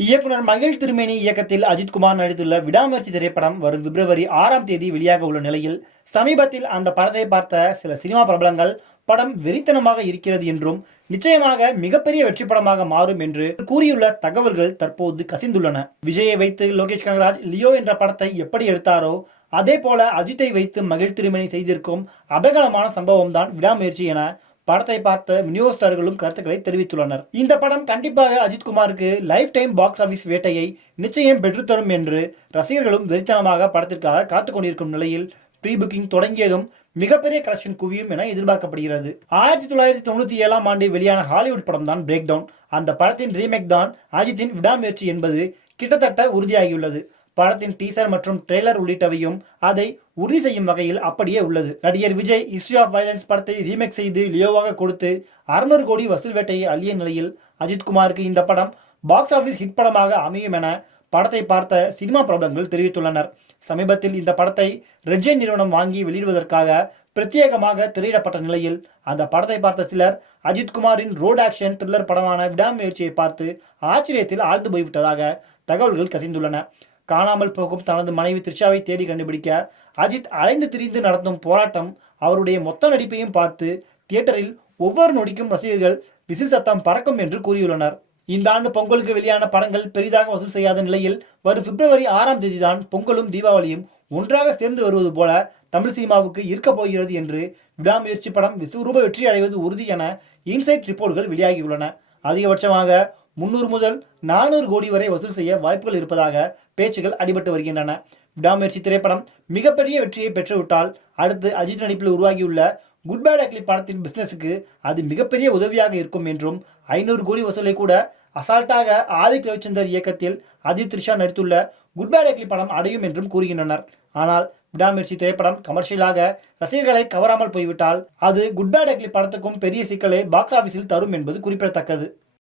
இயக்குனர் மகிழ் திருமேனி இயக்கத்தில் அஜித்குமார் நடித்துள்ள விடாமுயற்சி திரைப்படம் வரும் பிப்ரவரி 6ஆம் தேதி வெளியாக உள்ள நிலையில், சமீபத்தில் அந்த படத்தை பார்த்த சில சினிமா பிரபலங்கள் படம் வெறித்தனமாக இருக்கிறது என்றும், நிச்சயமாக மிகப்பெரிய வெற்றி படமாக மாறும் என்று கூறியுள்ள தகவல்கள் தற்போது கசிந்துள்ளன. விஜயை வைத்து லோகேஷ் கனகராஜ் லியோ என்ற படத்தை எப்படி எடுத்தாரோ, அதே போல அஜித்தை வைத்து மகிழ் திருமேனி செய்திருக்கும் அபகலமான சம்பவம் தான் விடாமுயற்சி என படத்தை பார்த்த விநியோகஸ்தர்களும் கருத்துக்களை தெரிவித்துள்ளனர். இந்த படம் கண்டிப்பாக அஜித்குமாருக்கு லைஃப் டைம் பாக்ஸ் ஆபீஸ் வேட்டையை நிச்சயம் பெற்றுத்தரும் என்று ரசிகர்களும் வெறித்தனமாக படத்திற்காக காத்துக் கொண்டிருக்கும் நிலையில், ப்ரீ புக்கிங் தொடங்கியதும் மிகப்பெரிய கலெக்ஷன் குவியும் என எதிர்பார்க்கப்படுகிறது. 1997ஆம் ஆண்டு வெளியான ஹாலிவுட் படம் தான் பிரேக் டவுன். அந்த படத்தின் ரீமேக் தான் அஜித்தின் விடாமுயற்சி என்பது கிட்டத்தட்ட உறுதியாகியுள்ளது. படத்தின் டீசர் மற்றும் ட்ரெய்லர் உள்ளிட்டவையும் அதை உறுதி செய்யும் வகையில் அப்படியே உள்ளது. நடிகர் விஜய் ஹிஸ்டரி ஆஃப் வயலன்ஸ் படத்தை ரீமேக் செய்து லியோவாக கொடுத்து 600 கோடி வசூல் வேட்டையை அள்ளிய நிலையில், அஜித்குமாருக்கு இந்த படம் பாக்ஸ் ஆபீஸ் ஹிட் படமாக அமையும் என படத்தை பார்த்த சினிமா பிரபலங்கள் தெரிவித்துள்ளனர். சமீபத்தில் இந்த படத்தை ரெட் ஜெயின் நிறுவனம் வாங்கி வெளியிடுவதற்காக பிரத்யேகமாக திரையிடப்பட்ட நிலையில், அந்த படத்தை பார்த்த சிலர் அஜித்குமாரின் ரோட் ஆக்ஷன் த்ரில்லர் படமான விடாமுயற்சியை பார்த்து ஆச்சரியத்தில் ஆழ்ந்து போய்விட்டதாக தகவல்கள் கசிந்துள்ளன. காணாமல் போகும் தனது மனைவி த்ரிஷாவை தேடி கண்டுபிடிக்க அஜித் அலைந்து திரிந்து நடத்தும் போராட்டம், அவருடைய மொத்த நடிப்பையும் பார்த்து தியேட்டரில் ஒவ்வொரு நொடிக்கும் ரசிகர்கள் விசில் சத்தம் பறக்கும் என்று கூறியுள்ளனர். இந்த ஆண்டு பொங்கலுக்கு வெளியான படங்கள் பெரிதாக வசூல் செய்யாத நிலையில், வரும் பிப்ரவரி 6ஆம் தேதி தான் பொங்கலும் தீபாவளியும் ஒன்றாக சேர்ந்து வருவது போல தமிழ் சினிமாவுக்கு இருக்கப் போகிறது என்று விடாமுயற்சி படம் விஸ்வரூப வெற்றி அடைவது உறுதி என இன்சைட் ரிப்போர்ட்கள் வெளியாகியுள்ளன. அதிகபட்சமாக 300 முதல் 400 கோடி வரை வசூல் செய்ய வாய்ப்புகள் இருப்பதாக பேச்சுகள் அடிபட்டு வருகின்றன. விடாமுயற்சி திரைப்படம் மிகப்பெரிய வெற்றியை பெற்றுவிட்டால், அடுத்து அஜித் நடிப்பில் உருவாகியுள்ள குட் பேட் அக்லி படத்தின் பிசினஸுக்கு அது மிகப்பெரிய உதவியாக இருக்கும் என்றும், 500 கோடி வசூலை கூட அசால்ட்டாக ஆதிக் ரவிச்சந்தர் இயக்கத்தில் அஜித் த்ரிஷா நடித்துள்ள குட் பேட் அக்லி படம் அடையும் என்றும் கூறுகின்றனர். ஆனால் விடாமுயற்சி திரைப்படம் கமர்ஷியலாக ரசிகர்களை கவராமல் போய்விட்டால், அது குட் பேட் அக்லி படத்துக்கும் பெரிய சிக்கலை பாக்ஸ் ஆபீஸில் தரும் என்பது குறிப்பிடத்தக்கது.